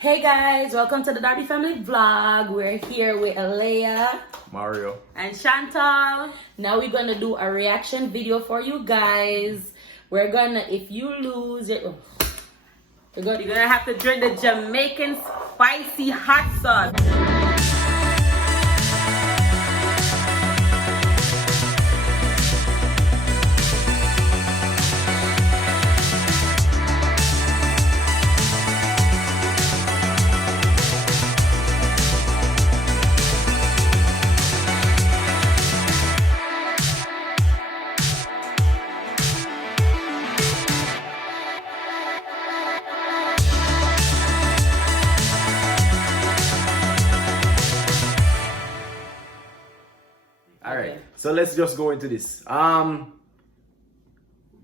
Hey guys, welcome to the Darby Family vlog. We're here with Alea, Mario, and Chantal. Now we're gonna do a reaction video for you guys. We're gonna, if you lose it, you're gonna have to drink the Jamaican spicy hot sauce. Alright, so let's just go into this.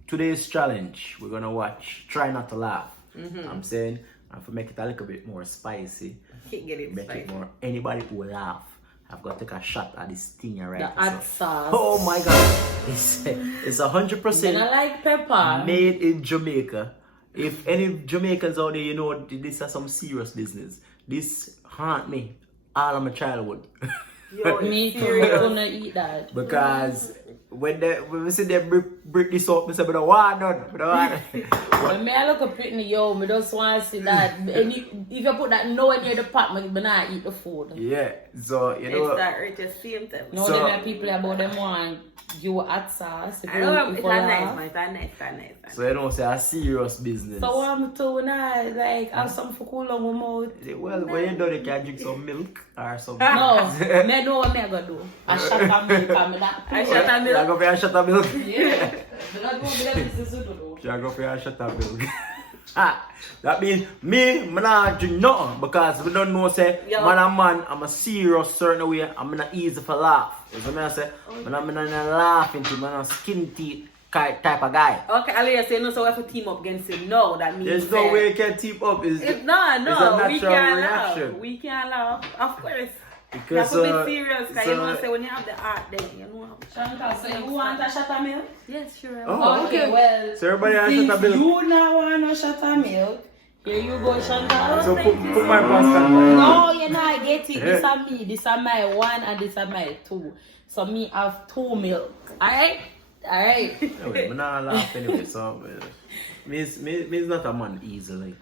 Today's challenge, we're gonna watch Try Not to Laugh. I'm saying, and to make it a little bit more spicy, Can't get it make spicy. it more, anybody who will laugh, I've got to take a shot at this thing right The now. hot sauce. Oh my god, it's 100% I like pepper. made in Jamaica. If any Jamaicans out there, you know, this is some serious business. This haunt me all of my childhood. Yo, me too, I couldn't eat that. Because when we see them break this up, we say, but I want none. When I look up in the yo, I just want to see that. And if you put that nowhere near the pot, I not eat the food. Yeah, so you know. It's that right, just same time. No, So- there are people about them want you hot sauce. I know it's not nice, man. It's not nice. So you know, say a serious business. So what I'm doing now, like, have something for cool on my mouth. Well, when you done, you can drink some milk or something. No, me know what me I gonna do. I shut up milk, I'm not. I shut up You go for a shot of milk. Yeah. Do not go with them business to do. You go for a shot of milk. That means me not drink nothing because we don't know say man and man I'm a serious certain way I'm not easy for laugh. You know what I say? Man I'm not laughing to man a skin teeth type of guy. Okay, Aliyah say no, so we have to team up against him. No, that means There's no way you can team up. It's no, it's a natural we can't reaction. laugh. We can't laugh. Of course. You Because have to be serious, because you know, say when you have the art, then you know. Chantal, so you want a shot of milk? Yes, sure. Oh, Okay, okay. well, So everybody has since shot of milk. you now want a shot of milk, here you go, Chantal. So put my pasta. No, you know, I get it. This is me. This is my one and this is my two. So me have 2 milk. Alright? Alright. Anyway, I'm not laugh anyway, so me's not a man easily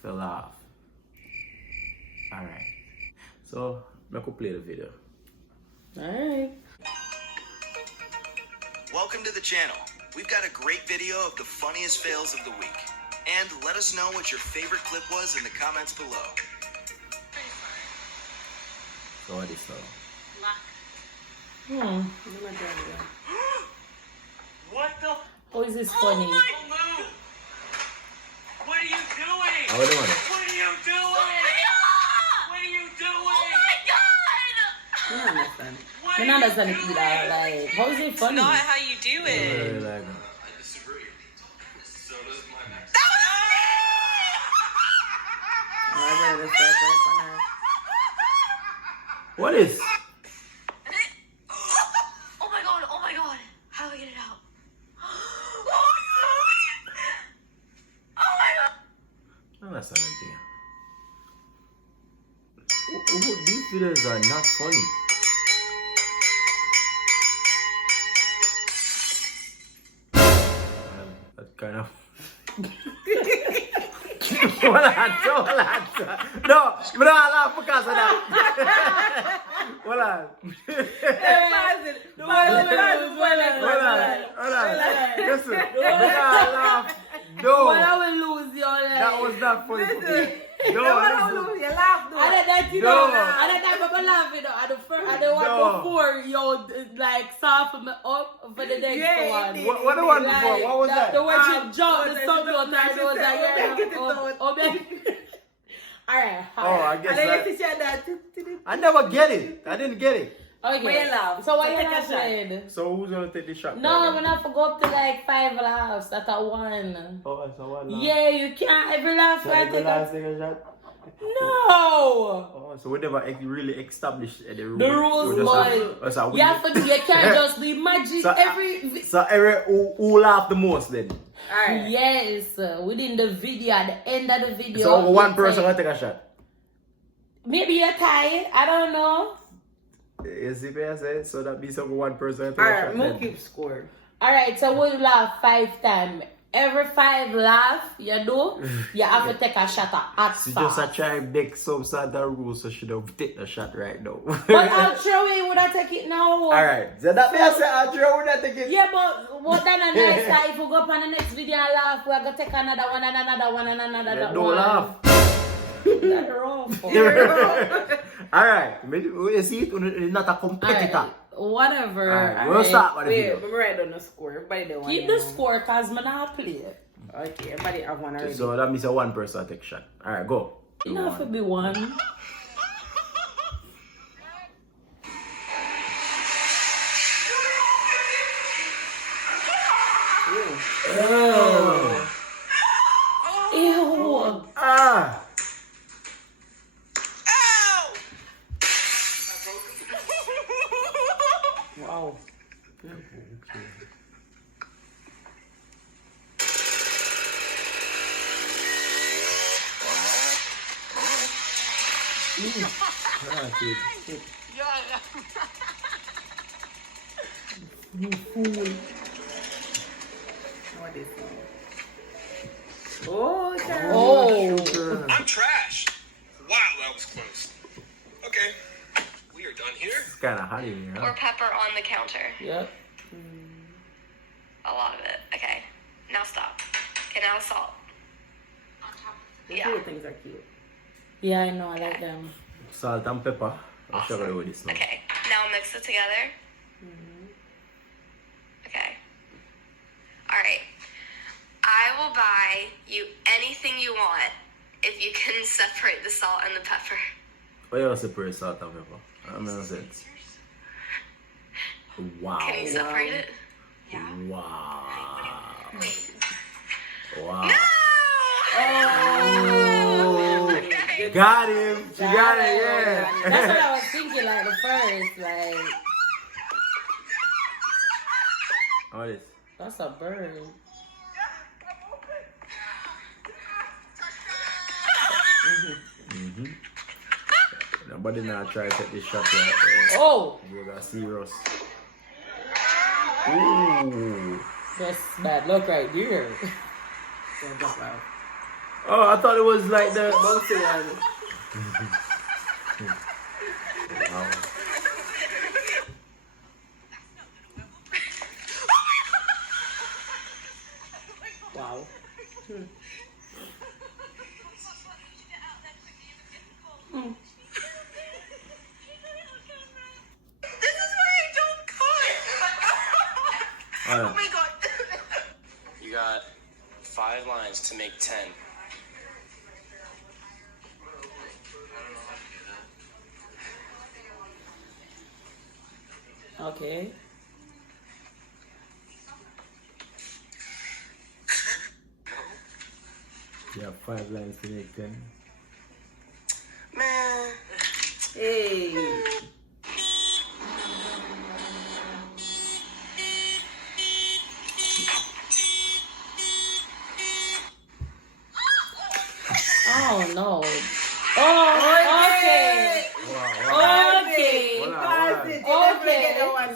to laugh. Alright. So I could play the video. Alright. Welcome to the channel. We've got a great video of the funniest fails of the week. And let us know what your favorite clip was in the comments below. So what is so? What the? How is this funny? What are you doing? I wouldn't want it. What are you doing? What are you doing? You don't understand. What I don't understand it either. Like, how is it funny? Not how you do I it. really like it. I disagree. So does my next. Oh, I better start right now. What is? Oh my god, oh my god. How do I get it out? Oh my god. I don't understand anything. These videos are not funny. That kind of. Hold on. No, I'm not laughing because of that. Hold on. Listen, I'm not laughing. No, I will lose your life. that was not funny for me. No, listen. You laugh, though. I don't that you No. know. I don't that I'm laughing. I don't first. I don't No. want before yo like soften me up for the next Yeah, one. it What the one Like, before? What was that? The way she jumped, the the sun sun jumped, and it was like, Alright. Oh, I guess that. Aliyah said that. I never get it. I didn't get it. Okay. But you laugh. So what So you take a not shot. saying? So who's gonna take the shot? No, we're not to go up to like 5 laughs. That's a 1. Oh, so one laugh. Yeah, you can't. Every laugh So I every take last a... take a shot. No. Oh, so we never really established the rules. The rules, boy. You have to do. You can't just do magic So, every. So who laughed the most then? Alright. Yes, within the video, at the end of the video. So one it's person like, will take a shot. maybe you're tired. I don't know. You see what I say? So that means only one person will take a Alright, shot. we'll then. keep score. All right, so we'll laugh 5 times. Every 5 laugh you do, you have to take a shot of hot She just a sauce. try and make some sort of rules, so she don't take the shot right now. But I'll throw it. Would I take it now? Alright, so that means I'll throw that again. Yeah, but what then a nice time if we go up on the next video and laugh, we're gonna take another one and another one and another Don't one. laugh. That's wrong. Alright, you see it, it's not a competitor. Alright, whatever. Alright, we'll Alright. start with the Wait, video. let me write down the score. Everybody don't want Keep the score because I'm not play. Okay, everybody have one already. So that means one person will take a shot. Alright, go. You know if it be one. Oh. Ew. Ah. Wow. Ah, shit. What is it? Oh, Darby. Oh. I'm trash. Wow, that was close. Okay, we are done here. It's kind of hot in here, Or huh? pepper on the counter. Yep. A lot of it. Okay. Now stop. Okay, now salt. The Yeah. little things are cute. Yeah, I know. I like them. Salt and pepper. I'll show you with this now. Okay. Now mix it together. Okay. All right. I will buy you anything you want if you can separate the salt and the pepper. Why you separate salt and pepper? That makes sense. Wow. Can you separate it? Wow. Wow. Oh. Oh. Got him. She got it, yeah. That's what I was thinking, like, the first. Like, What is? that's a bird. Mm-hmm. Nobody now try to take this shot right there. Oh. We got serious. Ooh. That's bad luck right there. Don't drop out. Oh, I thought it was like the. Bouncy one. Wow. Wow. Alright. Oh my god. You got 5 lines to make 10. Okay. You have 5 lines to make 10. Man. Hey. Oh, no. Oh, okay. Okay. Hold on. Okay.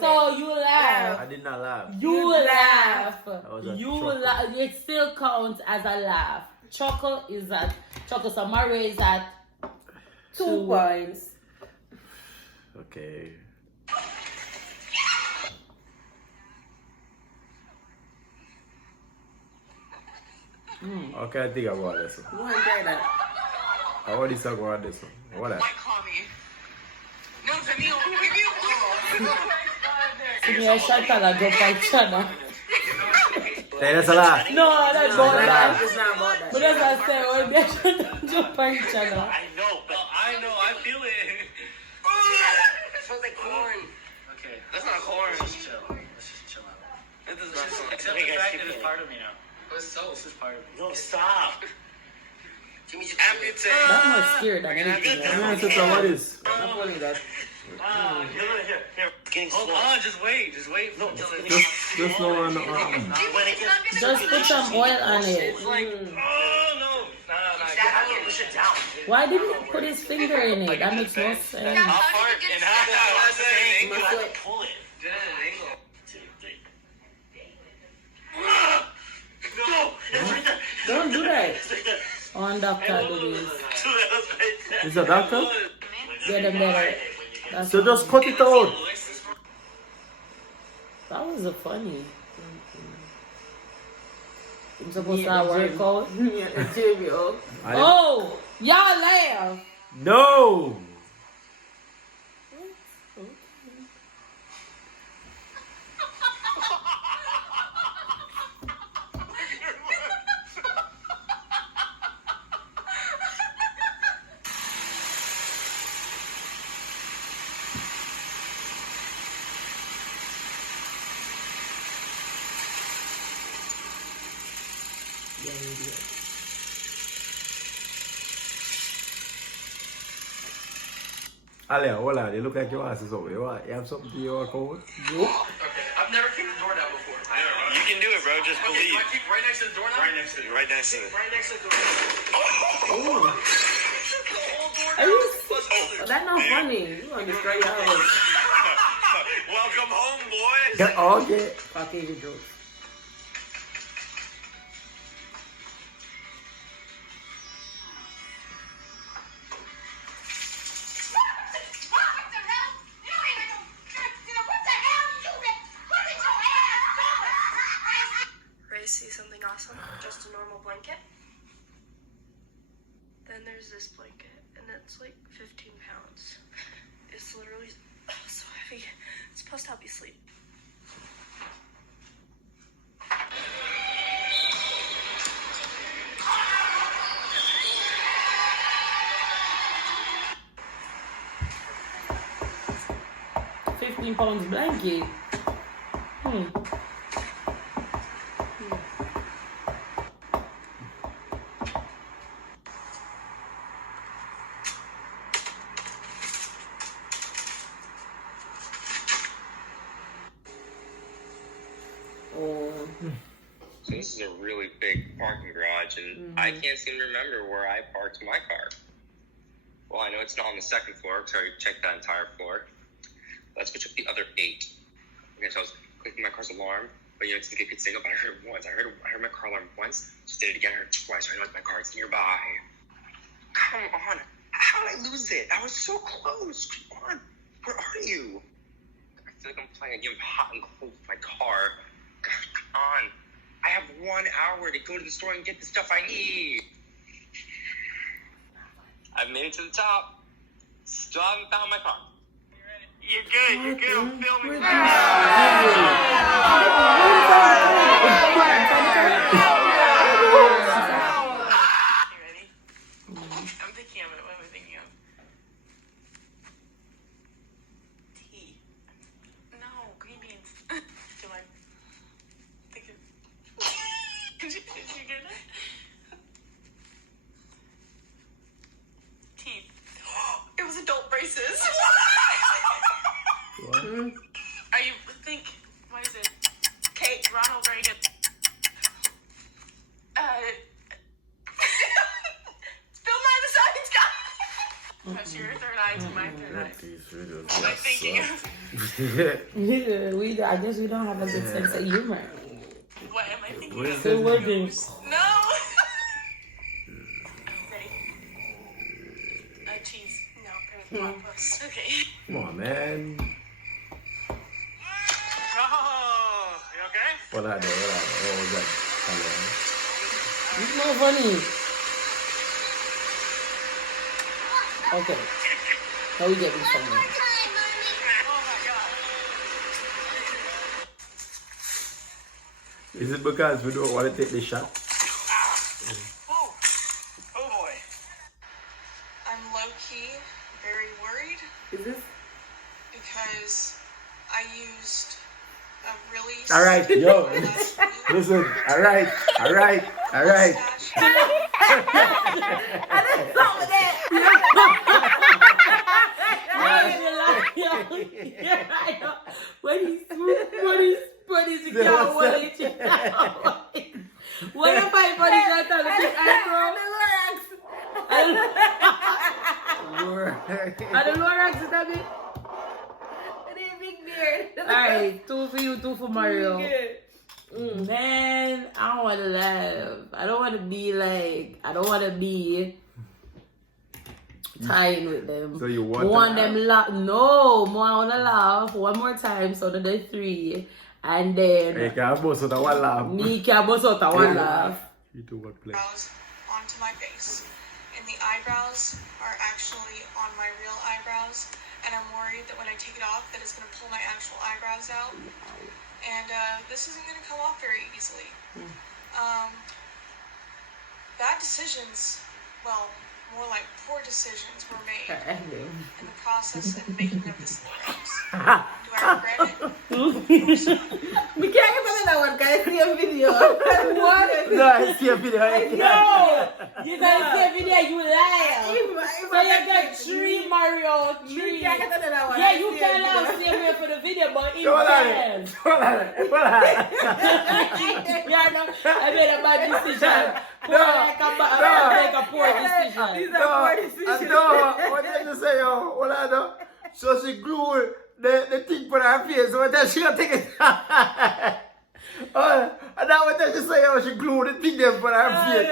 So you laugh. I did not laugh. You laugh. was a You chuckle. laugh. It still counts as a laugh. Chuckle is at chuckle. So Marie is at 2 points. Okay. Okay, I think I got this one. You want to try that? I already talk about this one. What that? Call me. No, Daniel, leave me alone. me a shot and I jump on China. Hey, that's a laugh. No, that's not that. It's not about that. But as I say, when they shot jump on China. I know, but I know, I feel it. It smells like corn. Okay, that's not corn. Let's just chill. Let's just chill out. This is not corn. Accept the fact that it's part of me now. This is part of me. No, stop. Amputate. That's more scared than anything. Yeah, sister, what is? Not funny that. Hold on, just wait. No, Just no one. Just put some oil on it. it's like, oh no. Push it down. Why did he put his finger in it? That makes no sense. How far in half an hour? Pull it. No, it's right there. Don't do that. On doctor, please. Is a doctor? Get them better. That's So just cut it out. That was a funny. I'm supposed to work out. Yeah, Jamie, oh. Oh, y'all laugh. No. Ale, hola, you look like your ass is over. You have something to your coat? Okay, I've never kicked the door down before. You can do it, bro. Just Okay, believe. do I kick right next to the door now? Right next to it. Right next to it. Right next to the door. Are you? That's not funny. You want to destroy your house. Welcome home, boys. Yeah, okay. Caucasian jokes. Ready to see something awesome? Just a normal blanket. Then there's this blanket, and it's like 15 pounds. It's literally so heavy. It's supposed to help you sleep. £15 blanket. So this is a really big parking garage, and I can't seem to remember where I parked my car. Well, I know it's not on the second floor, because I already checked that entire floor. Let's switch up the other 8. Okay, so I was clicking my car's alarm, but it didn't get a good signal, but I heard it once. I heard my car alarm once, just did it again, I heard it twice, so I know my car's nearby. Come on, how did I lose it? I was so close. Come on, where are you? I feel like I'm playing a game of hot and cold with my car. God, come on. I have 1 hour to go to the store and get the stuff I need. I've made it to the top. Still haven't found my car. You're good. You're good. I'm filming. You ready? I'm thinking of it. What am I thinking of? Tea. No, green beans. Do I think of... Did you get it? Teeth. It was adult braces. Are you think? What is it? Kate, Ronald Reagan. Still not the science guy. That's your third eye to my third eye. What am I thinking of? I guess we don't have a good sense of humor. What am I thinking of? Still working. No. Ready? Cheese. No, octopus. Okay. Come on, man. Oh, you okay? What I do? What was that? It's not funny. Okay. Now we getting somewhere. Oh my god. Is it because we don't want to take the shot? Oh boy. I'm low-key very worried Is this? because I used a really All right, yo. Listen. All right. When he spread his account, what if I put his out on the eyebrow? And the Lorax is that big? Big beard. Alright, 2 for you, 2 for Mario. Man, I don't want to laugh. I don't want to be tying with them. So you want One them laugh? No, more I want to laugh one more time. So the 3, and then Hey, can't bust out one laugh. me can bust out a one laugh. You do what play? Eyebrows onto my face, and the eyebrows are actually on my real eyebrows, and I'm worried that when I take it off that it's going to pull my actual eyebrows out, and this isn't going to come off very easily. Bad decisions, well, more like poor decisions were made in the process and making of this Lorax. Do I regret it? We can't get on that one, guys. See a video. What? No, I see a video. No, you gotta see a video. You lie. So you got 3 Mario, 3. You can't get on that one. Yeah, you can have same way for the video, but in Hold on. Yeah, no, I made a bad decision. Make a poor decision. These are poor decisions. No, what did you say, yo? Hold on, no. So she glued the thing for her face. What did she take it? And now what did you say, yo? She glued the thing there for her face.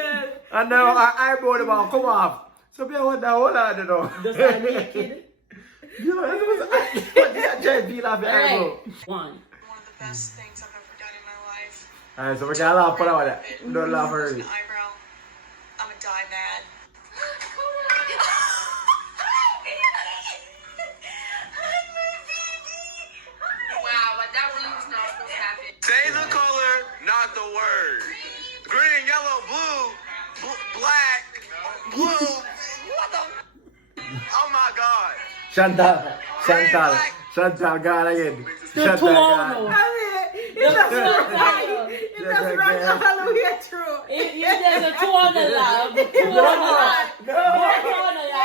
And now her eyebrow about come off. So be wonder, hold on, you know. Does that naked? You know, it was what did I try to peel off your eyebrow? One. One of the best things I've ever done in my life. Alright, so we can laugh for that one. Don't laugh already. An eyebrow. I'm a die mad. Wow, but that really was not supposed to happen. Say the color, not the word. Green, yellow, blue, black, blue. What the? Oh my God. Chantal, gone again. The two gone. on. It's just wrong Halloween true. If there's a 2 on the lab, 2 on the lab.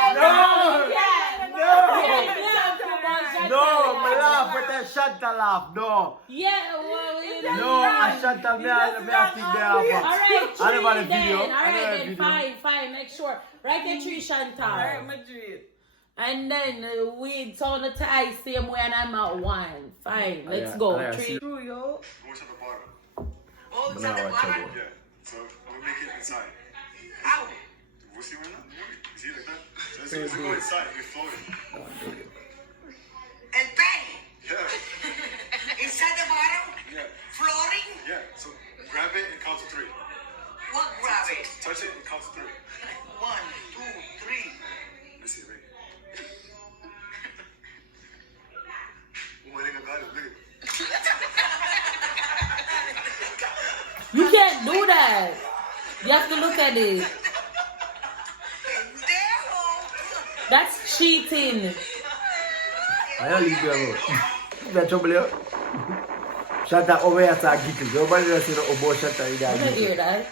No, my laugh with that Chantal laugh, no. Yeah, well, No, I Chantal, me I think there. Alright, 3 I never had a then. video. Alright then, fine, make sure. Right there, 3 Chantal. Alright, Madrid. And then we turn the tie same way and I'm at 1. Fine, let's go. 3. True, yo. What's at the bottom? Oh, No, I tell you. Yeah. So I'm gonna make it inside. Ow! We'll see right now. You see it like that? So as soon as you go inside, you're floating. And bang! Yeah. Inside the bottom? Yeah. Flooring? Yeah. So grab it and count to 3. What grab it? Touch it and count to 3. 1, 2, 3. Let's see, right? Oh my nigga got it. Look at it. You can't do that. You have to look at it. That's cheating. I don't leave you alone. You're trouble here. Chantal over here to giggle. Nobody else know about Chantal in I that don't hear giggle. that.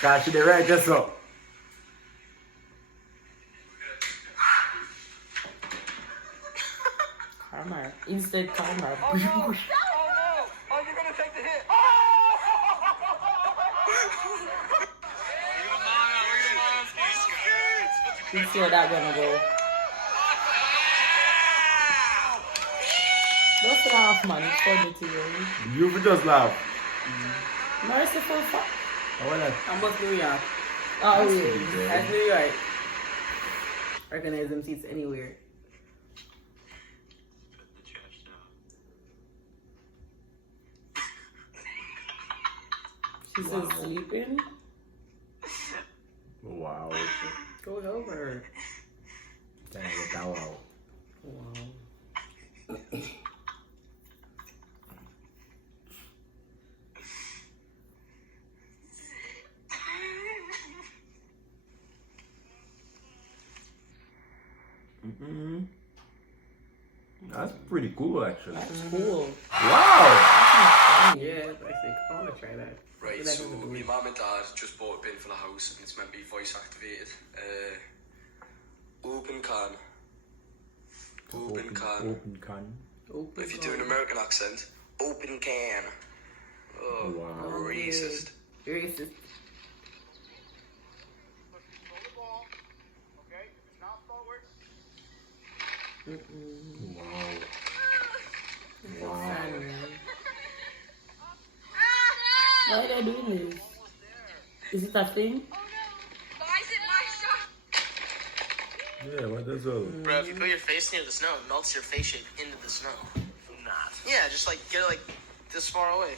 Because she the right just up. Karma. Instant karma. Oh no! Oh you're gonna take the hit. Let's see where that's gonna go. Don't laugh, man. It's funny to you. You will just laugh. Merciful fuck. I wanna. I'm both New York. Oh, yeah. That's New York. Recognize them seats anywhere. She's still sleeping. Wow. Go over. Dang it, that wow. Wow. That's pretty cool, actually. That's cool. Wow. Yeah, I think I want to try that. Right, so my mum and dad just bought a bin for the house and it's meant to be voice activated. Open can. Open can. Open can. If you do an American accent, open can. Oh, Wow. racist. Racist. Wow. Why are they doing this? Is it a thing? Yeah, what does all? Bro, if you put your face near the snow, it melts your face shape into the snow. Not. Yeah, just like get it like this far away.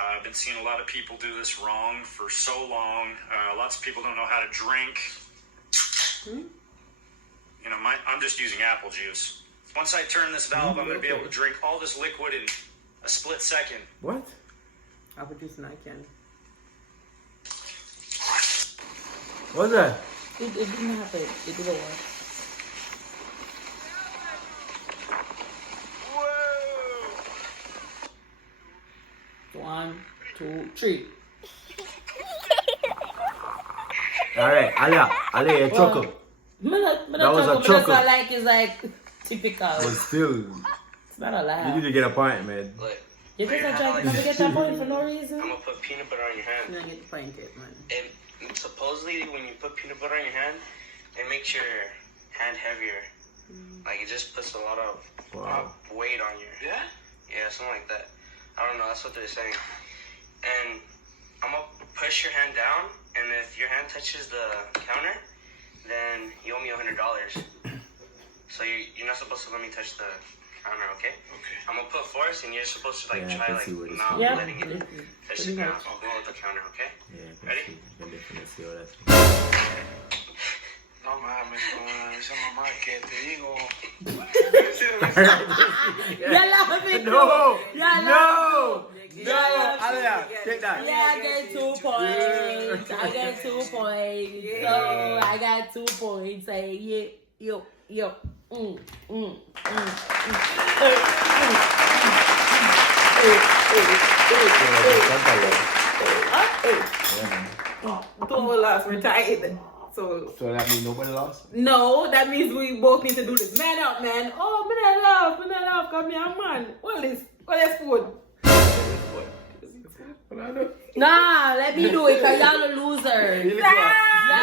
I've been seeing a lot of people do this wrong for so long. Lots of people don't know how to drink. You know, I'm just using apple juice. Once I turn this valve, I'm going to be able to drink all this liquid in a split second. What? Apple juice and I can. What's that? It didn't happen. It didn't work. Whoa! 1, 2, 3. Alright, Ali, a chuckle. That was a chuckle. That's like is like typical. But still, It's not a lie. you need to get a point, man. Look, You think I'm trying to get that point for no reason? I'm gonna put peanut butter on your hand. I'm gonna get the point it, man. And supposedly, when you put peanut butter on your hand, it makes your hand heavier. Like it just puts a lot of weight on you. Yeah? Yeah, something like that. I don't know. That's what they're saying. And I'm gonna push your hand down, and if your hand touches the counter, then you owe me $100. So you're not supposed to let me touch the counter, okay? Okay. I'm gonna put force, and you're supposed to like Yeah, I try can like see what it's not Yeah. letting it touch the counter. I'll go with the counter, okay? Yeah, I can Ready? see. I can definitely see what that's. No mames, esa mamá que te digo. You're laughing. No! You're No! laughing. No! Alia, take that. Yeah, I get 2 points. I get 2 points. So I got 2 points. Say yeah, yo. Two lost, we're tied. So that means nobody lost? no, that means we both need to do this. Man up, man. Oh, me not love, come here, man. What is food? Nah, let me do it because y'all the losers. Really Y'all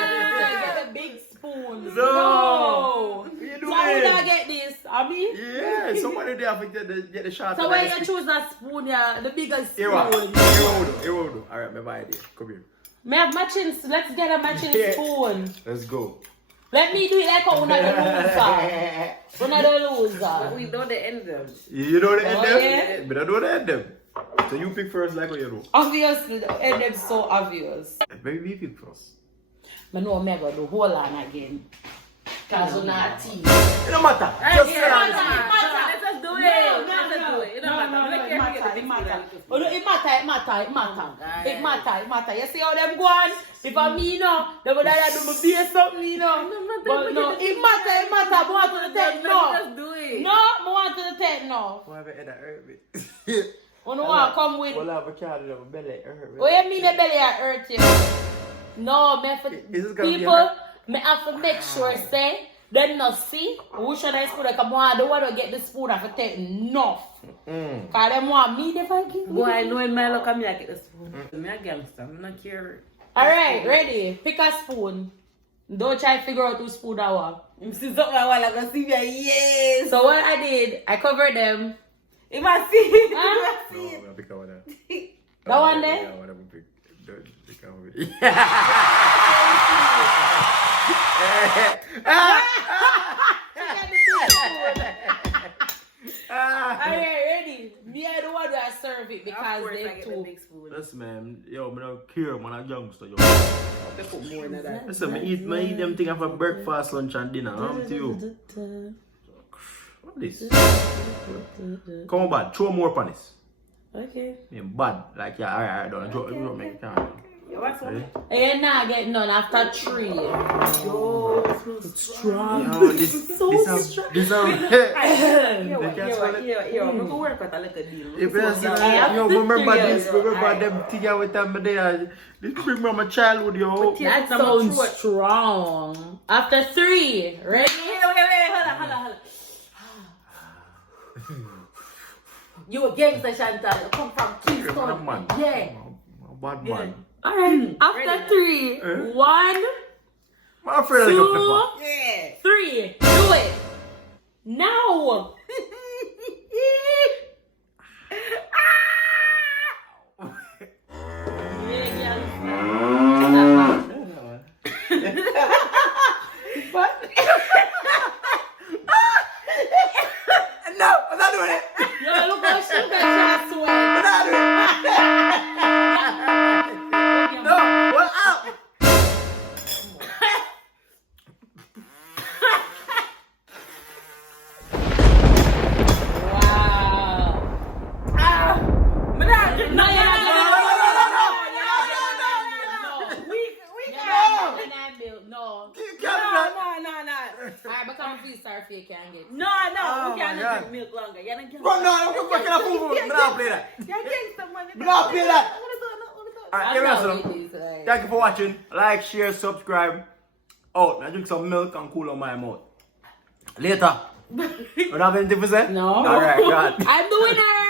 the losers. Get the big spoon. No. So You I do will not it. get this. I mean. Yeah, somebody there have to get the shot. So when you choose a spoon, yeah, the biggest Here spoon. we go. Alright, my idea. Come here. Me have matching. Let's get a matching Yeah. spoon. Let's go. Let me do it like how una the loser. Una the loser. We know the end them. You know the end Oh, them? yeah? But I know the end them. So you pick first like what you do. Obviously, the end them so obvious. Maybe me pick first. I know I'm gonna do hold on again. Cause you're not a team. It don't matter. Just say yeah, honest. Let's just do it. Let's just do it. It don't matter. It matter. It matter. You see how them go on? If I'm me, you know, they would have do my beer something, you know. But no, it matter. I want to the 10 no. Let's do it. No, I want to the 10 no. Why have I had that hurt me? You know what? Come with. Well, I have a child in my belly. It hurt me. What you mean the belly hurt you? No, me have to, Is this gonna be people, hard? me have to make sure say they not see who should I spoon. Like I don't want to get the spoon. I have to take enough. Cause them want me to give me. Boy, I know in my luck, I'm going to get the spoon. I'm a gangster. I'm not care. Alright, ready. Pick a spoon. Don't try to figure out who spoon I want. I'm still talking about I'm going to see you. Yes. So what I did, I covered them. If I see it, Huh? No, I'm gonna pick that one there. That one there? Yeah, whatever. Pick that one. Alright, ready. Me, I don't want to serve it because they too. Listen, man. Yo, I don't care, man. I'm youngster, yo. They put more in that. Listen, I eat them things for breakfast, lunch, and dinner. I'm to you. What is this? Come on, bad. Throw more on this. Okay. Yeah, bad. Like, yeah, alright, don't make it. You want some? You're not getting none after 3. Yo, it's strong. Yo, this Here, I'm going to work with a little deal. If you remember this, remember them thing with them there. This bring me my childhood, yo. That sounds strong. After 3, ready? Hold on. You a gangster, Chantal. You come from Kingston. Man. Yeah. Bad man. Alright, after 3, 1, I'm afraid of 2, your pepper. 3. Do it. Now. No, I'm not doing it. Yo, look how she got sweat. I'm not doing it. No, what up? Wow. Alright, but come please start if you can get. No, Oh we my can't God. drink milk longer. You're not gangster. Bro, no, I'm going to fool. I'm not play that. You're gangster, man. I'm not play that. Alright, I'm here we not go. with this, like. Thank you for watching. Like, share, subscribe. Oh, I drink some milk and cool on my mouth. Later. You don't have anything to say? No. Alright, God. I'm the winner.